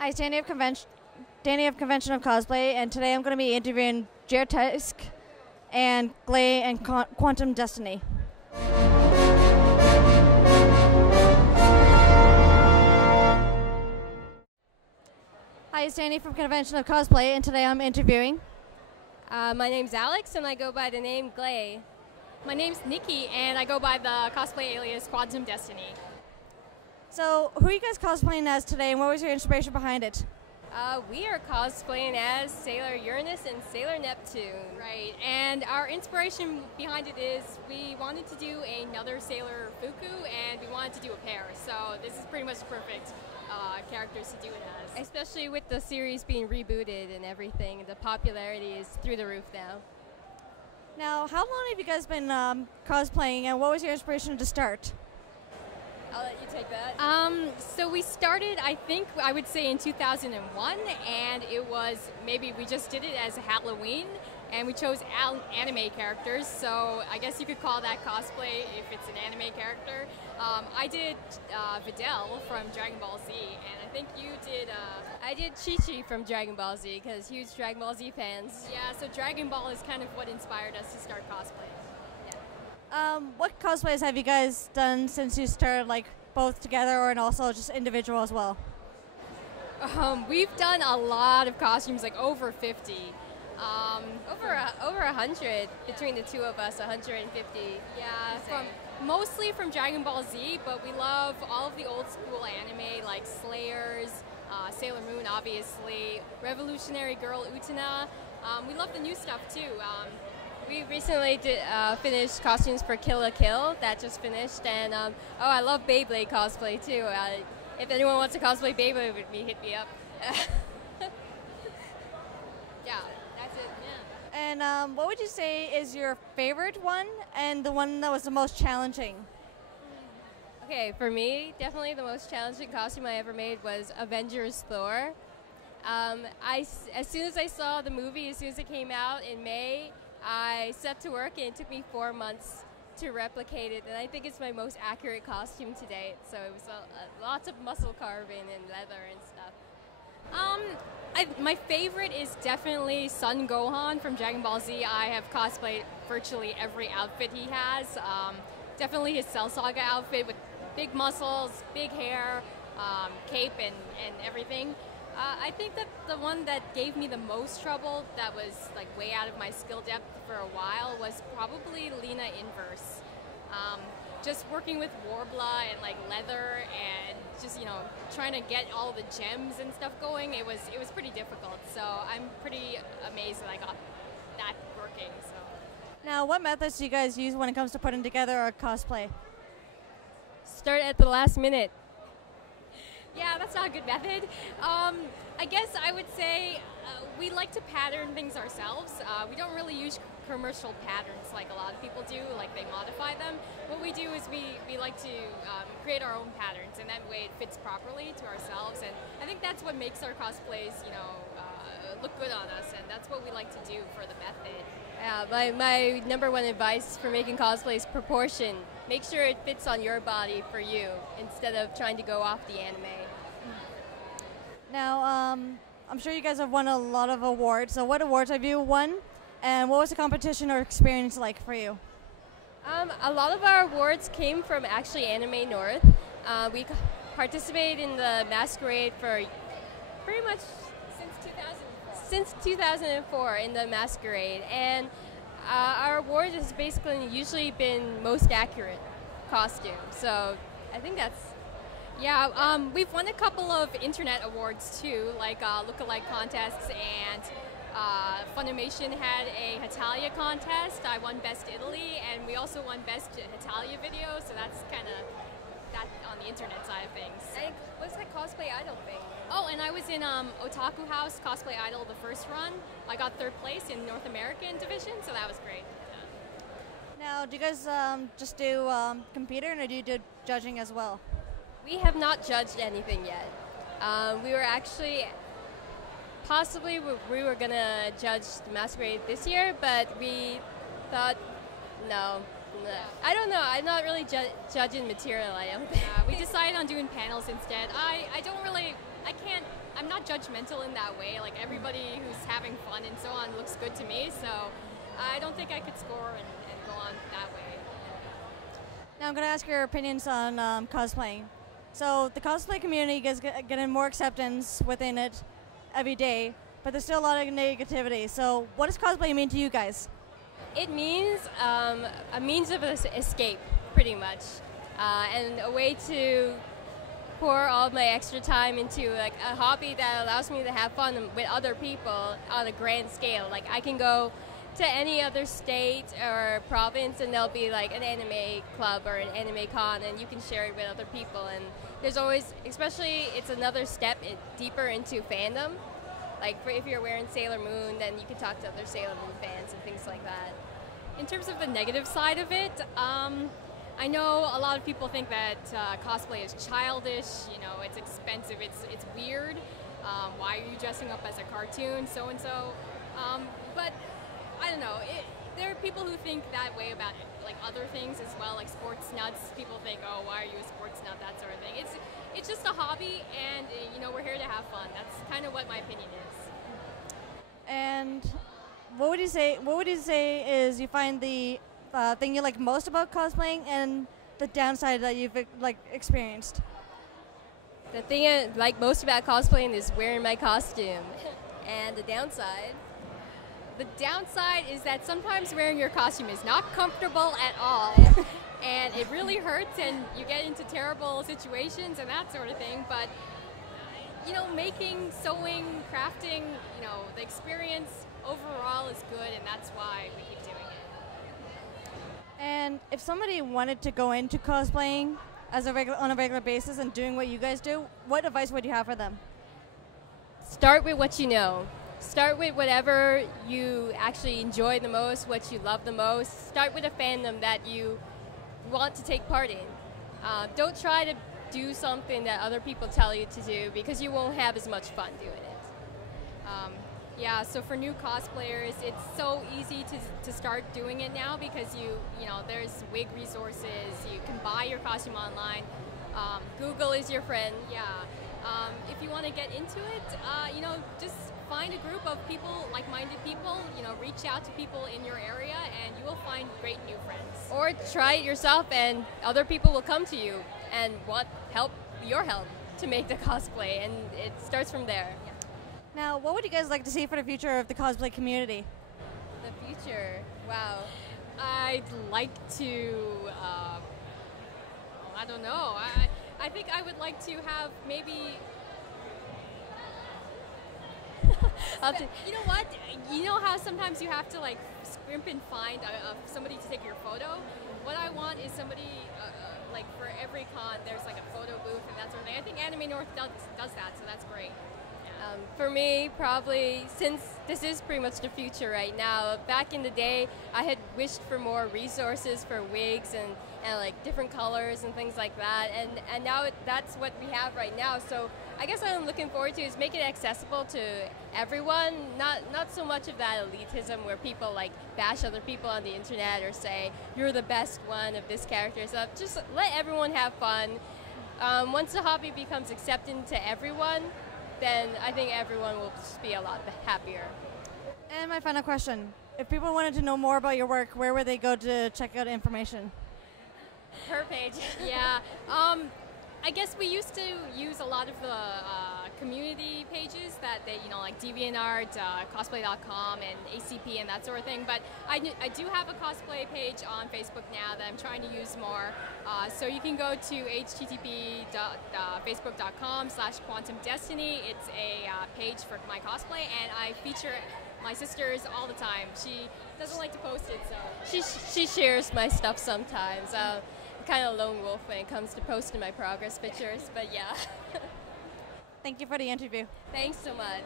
Hi, it's Danny of Convention of Cosplay, and today I'm going to be interviewing Tisk and Glay and QuantumDestiny. Hi, it's Danny from Convention of Cosplay, and today I'm interviewing. My name's Alex, and I go by the name Glay. My name's Nikki, and I go by the cosplay alias QuantumDestiny. So, who are you guys cosplaying as today, and what was your inspiration behind it? We are cosplaying as Sailor Uranus and Sailor Neptune. Right, and our inspiration behind it is we wanted to do another Sailor Fuku, and we wanted to do a pair, so this is pretty much perfect characters to do it as. Especially with the series being rebooted and everything, the popularity is through the roof now. Now, how long have you guys been cosplaying, and what was your inspiration to start? I'll let you take that. So we started, I would say in 2001, and it was, maybe we just did it as a Halloween, and we chose anime characters, so I guess you could call that cosplay if it's an anime character. I did Videl from Dragon Ball Z, and I think you did... I did Chi-Chi from Dragon Ball Z, because huge Dragon Ball Z fans. Yeah, so Dragon Ball is kind of what inspired us to start cosplaying. What cosplays have you guys done since you started, like, both together or and also just individual as well? We've done a lot of costumes, like over 50. Over 100 between the two of us, 150. Yeah, mostly from Dragon Ball Z, but we love all of the old school anime like Slayers, Sailor Moon obviously, Revolutionary Girl Utena. We love the new stuff too. We recently finished costumes for Kill la Kill, that just finished, and I love Beyblade cosplay too. If anyone wants to cosplay Beyblade with me, hit me up. Yeah, that's it, yeah. And what would you say is your favorite one and the one that was the most challenging? Okay, for me, definitely the most challenging costume I ever made was Avengers Thor. As soon as I saw the movie, as soon as it came out in May, I set to work, and it took me 4 months to replicate it, and I think it's my most accurate costume to date. So it was lots of muscle carving and leather and stuff. My favorite is definitely Son Gohan from Dragon Ball Z. I have cosplayed virtually every outfit he has. Definitely his Cell Saga outfit with big muscles, big hair, cape, and everything. I think that the one that gave me the most trouble, that was like way out of my skill depth for a while, was probably Lena Inverse. Just working with Warbler and like leather and just, you know, trying to get all the gems and stuff going, it was pretty difficult. So I'm pretty amazed that I got that working. So. Now, what methods do you guys use when it comes to putting together a cosplay? Start at the last minute. Yeah, that's not a good method. I guess I would say we like to pattern things ourselves. We don't really use commercial patterns like a lot of people do, like they modify them. What we do is we like to create our own patterns, and that way it fits properly to ourselves. And I think that's what makes our cosplays, you know, look good on us, and that's what we like to do for the method. Yeah, my number one advice for making cosplay is proportion. Make sure it fits on your body for you instead of trying to go off the anime. Now, I'm sure you guys have won a lot of awards. So what awards have you won, and what was the competition or experience like for you? A lot of our awards came from actually Anime North. We participated in the Masquerade for pretty much since 2004 in the Masquerade, and our award has basically usually been most accurate costume. So I think that's... Yeah, we've won a couple of internet awards too, like lookalike contests, and Funimation had a Hitalia contest. I won Best Italy, and we also won Best Hitalia video, so that's kind of that on the internet side of things. And what's that Cosplay Idol thing? Oh, and I was in Otaku House Cosplay Idol the first run. I got 3rd place in North American division, so that was great. Now, do you guys just do computer, or do you do judging as well? We have not judged anything yet. We were actually, possibly we were going to judge the Masquerade this year, but we thought, no. I don't know. I'm not really judging material, I don't think. We decided on doing panels instead. I'm not judgmental in that way. Like everybody who's having fun and so on looks good to me. So I don't think I could score and go on that way. Now I'm going to ask your opinions on cosplaying. So the cosplay community is getting more acceptance within it every day, but there's still a lot of negativity. So what does cosplay mean to you guys? It means a means of escape, pretty much, and a way to pour all of my extra time into like a hobby that allows me to have fun with other people on a grand scale. Like I can go to any other state or province and there'll be like an anime club or an anime con and you can share it with other people, and there's always, especially it's another step deeper into fandom. Like if you're wearing Sailor Moon, then you can talk to other Sailor Moon fans and things like that. In terms of the negative side of it, I know a lot of people think that cosplay is childish, you know, it's expensive, it's weird. Why are you dressing up as a cartoon, so-and-so? But I don't know, there are people who think that way about it, like other things as well, like sports nuts. People think, oh, why are you a sports nut, that sort of thing. It's just a hobby, and you know, we're here to have fun. That's kind of what my opinion is. And what would you say? What would you say is you find the thing you like most about cosplaying, and the downside that you've like experienced? The thing I like most about cosplaying is wearing my costume, and the downside. The downside is that sometimes wearing your costume is not comfortable at all, and it really hurts, and you get into terrible situations and that sort of thing. But you know, making, sewing, crafting, you know, the experience overall is good, and that's why we keep doing it. And if somebody wanted to go into cosplaying as on a regular basis and doing what you guys do, what advice would you have for them? Start with what you know. Start with whatever you actually enjoy the most, what you love the most. Start with a fandom that you want to take part in. Don't try to do something that other people tell you to do, because you won't have as much fun doing it. Yeah, so for new cosplayers, it's so easy to start doing it now, because you know, there's wig resources, you can buy your costume online. Google is your friend. Yeah. If you want to get into it, you know, just find a group of people, like-minded people, you know, reach out to people in your area, and you will find great new friends. Or try it yourself, and other people will come to you and want your help to make the cosplay, and it starts from there. Yeah. Now, what would you guys like to see for the future of the cosplay community? The future, wow. I'd like to, I don't know, I think I would like to have maybe, you know what, you know how sometimes you have to like scrimp and find somebody to take your photo? What I want is somebody, like for every con, there's like a photo booth and that sort of thing. I think Anime North does that, so that's great. For me, probably, since this is pretty much the future right now, back in the day, I had wished for more resources for wigs and like different colors and things like that, and now that's what we have right now. So I guess what I'm looking forward to is make it accessible to everyone, not so much of that elitism where people like bash other people on the internet or say, you're the best one of this character stuff. Just let everyone have fun. Once the hobby becomes accepted to everyone, then I think everyone will just be a lot happier. And my final question, if people wanted to know more about your work, where would they go to check out information? Her page. Yeah, I guess we used to use a lot of the community pages that they, you know, like DeviantArt, Cosplay.com, and ACP and that sort of thing. But I do have a cosplay page on Facebook now that I'm trying to use more. So you can go to http:/facebook.com/QuantumDestiny. It's a page for my cosplay, and I feature my sisters all the time. She doesn't like to post it, so She shares my stuff sometimes. I'm kind of a lone wolf when it comes to posting my progress pictures, but yeah. Thank you for the interview. Thanks so much.